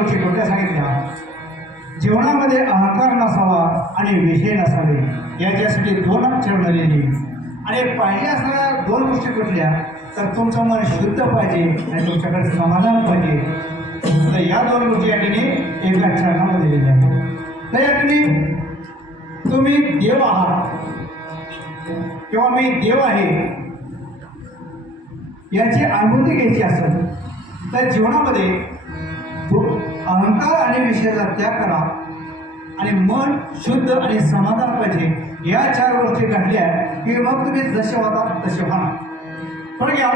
गोष्टी कोणत्या सांगितल्या? जीवनामध्ये अहंकार नसावा आणि विषय नसावे याच्यासाठी दोन अक्षर ठरलेली आणि पाहिजे असणाऱ्या दोन गोष्टी कुठल्या? तर तुमचं मन शुद्ध पाहिजे आणि तुमच्याकडे समाधान पाहिजे. तर या दोन गोष्टी या ठिकाणी एका चरणामध्ये दिलेल्या आहेत. तर या ठिकाणी तुम्ही देव आहात किंवा मी देव आहे याची अनुभूती घ्यायची असेल तर जीवनामध्ये अहंकार आणि विषयाचा त्याग करा आणि मन शुद्ध आणि समाधान पाहिजे. या चार गोष्टी घडल्या की मग तुम्ही जसे होतात तसे व्हा. पण घ्या,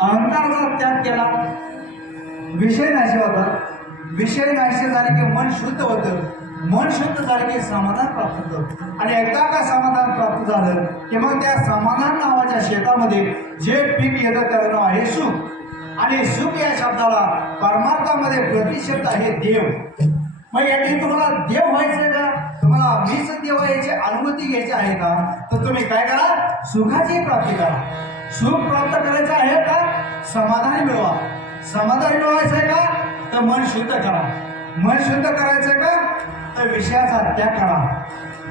अहंकाराचा त्याग केला, विषय नाहीसे होतात, विषय नाहीसे झाले की मन शुद्ध होतं, मन शुद्ध झाले की समाधान प्राप्त होतं आणि एकदा का समाधान प्राप्त झालं की मग त्या समाधान नावाच्या शेतामध्ये जे पीक येतं त्याचं नाव आहे सुख. आणि सुख या शब्दाला परमार्थामध्ये प्रतिशब्द आहे देव. मग या ठिकाणी तुम्हाला देव व्हायचं का? तुम्हाला मीच देव याची अनुभूती घ्यायची आहे का? तर तुम्ही काय करा? सुखाची प्राप्ती करा. सुख प्राप्त करायचं आहे का? समाधान मिळवा. समाधान मिळवायचं आहे का? तर मन शुद्ध करा. मन शुद्ध करायचं का? तर विषयाचा त्याग करा.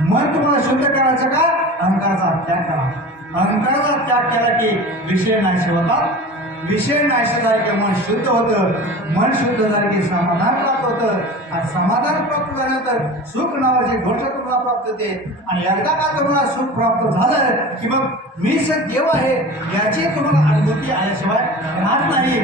मन तुम्हाला शुद्ध करायचं का? अहंकाराचा त्याग करा. अहंकाराचा त्याग केला की विषय नाहीसे होतात, विषय नाहीसे झाले की मन शुद्ध होतं, मन शुद्ध झाले की समाधान प्राप्त होतं आणि समाधान प्राप्त झाल्यानंतर सुख नावाची गोष्ट तुम्हाला प्राप्त होते. आणि एकदा का तुम्हाला सुख प्राप्त झालं की मग मीच देव आहे याची तुम्हाला अनुभूती आल्याशिवाय राहत नाही.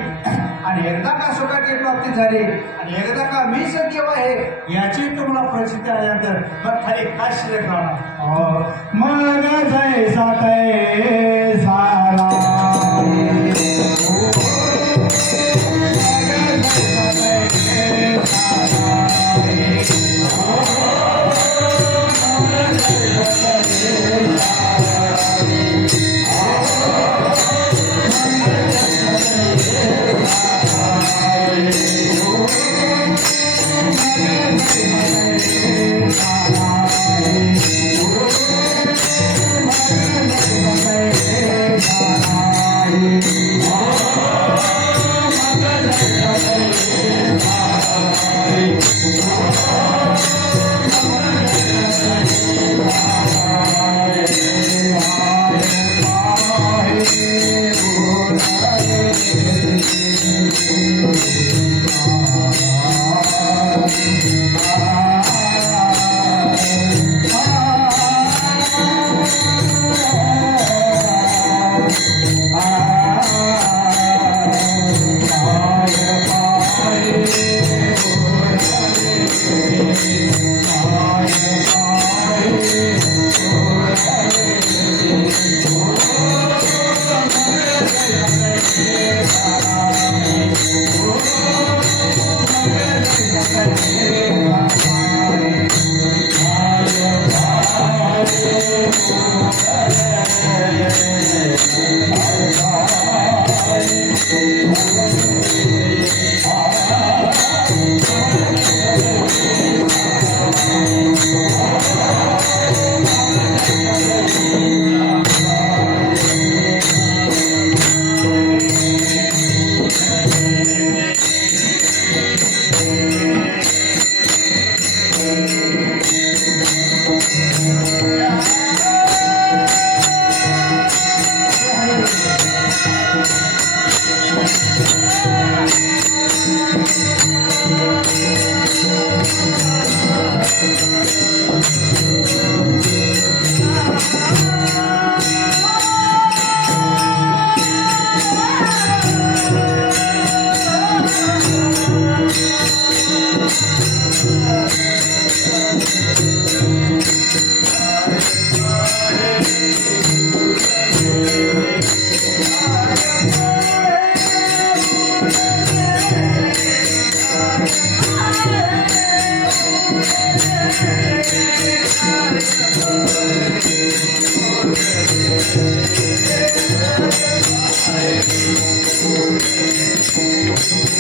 आणि एकदा का सुखाची प्राप्ती झाली आणि एकदा का मीच देव आहे याची तुम्हाला प्रसिद्धी आल्यानंतर मग खाली काय शिल्लक राहणार? मग जैसा तैसा Thank you.